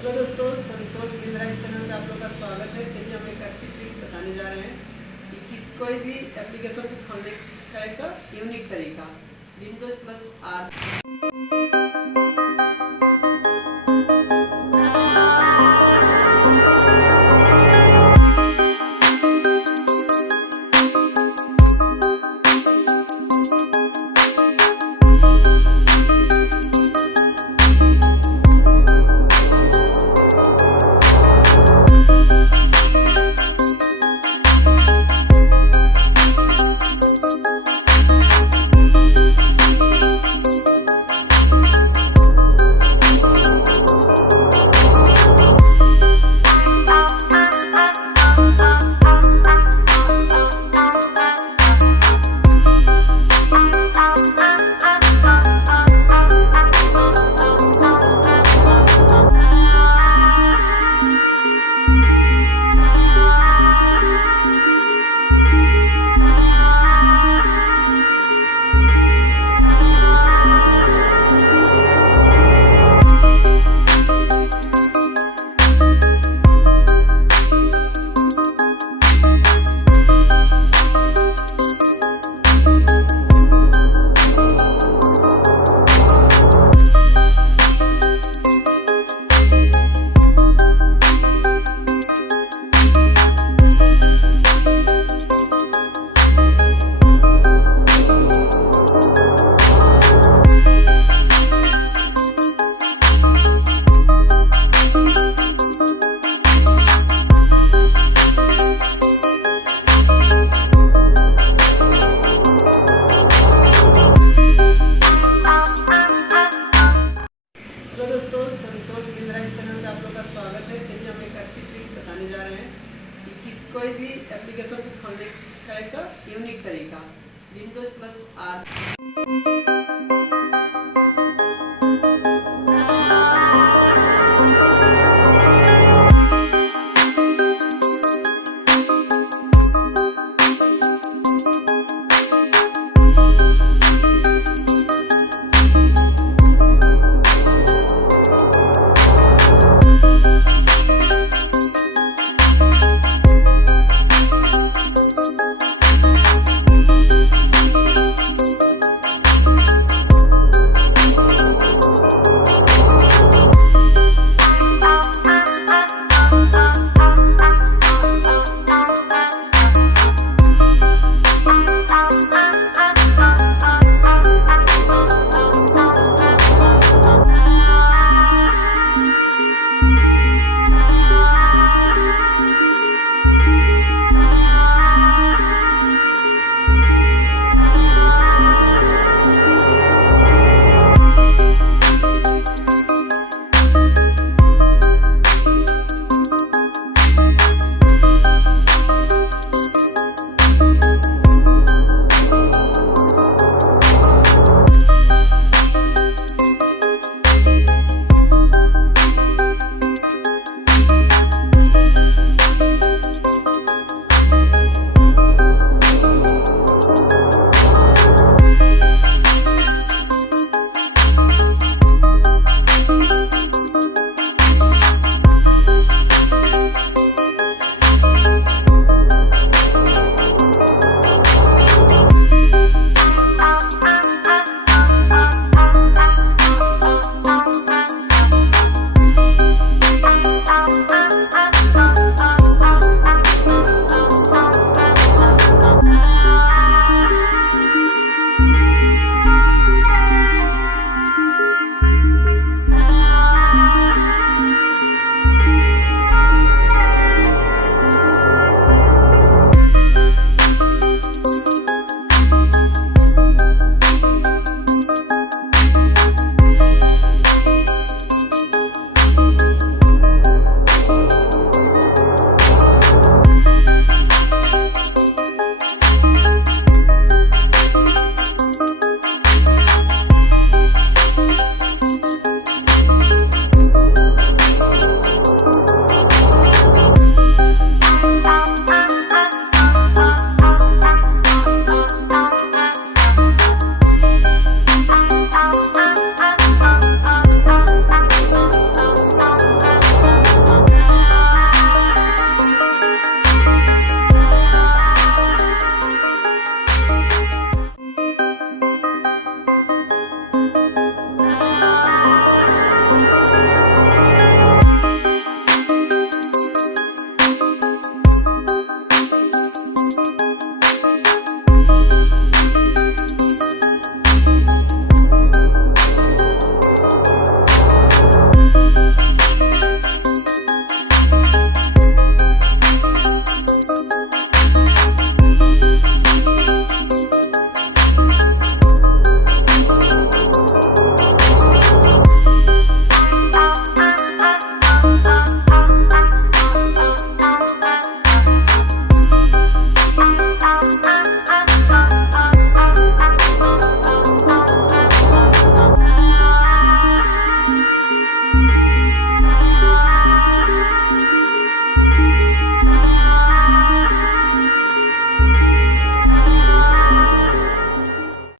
हेलो दोस्तों, संतोष बिंद्रा के चैनल में आप लोगों का स्वागत है। चलिए हम एक अच्छी ट्रिक बताने जा रहे हैं कि कोई भी एप्लीकेशन को खोलने का एक यूनिक तरीका। Windows plus are. हेलो दोस्तों, संतोष बिंद्रा के चैनल में आप लोगों का स्वागत है। चलिए हम एक अच्छी ट्रिक बताने जा रहे हैं कि कोई भी एप्लीकेशन को खोलने का एक यूनिक तरीका। Windows plus are.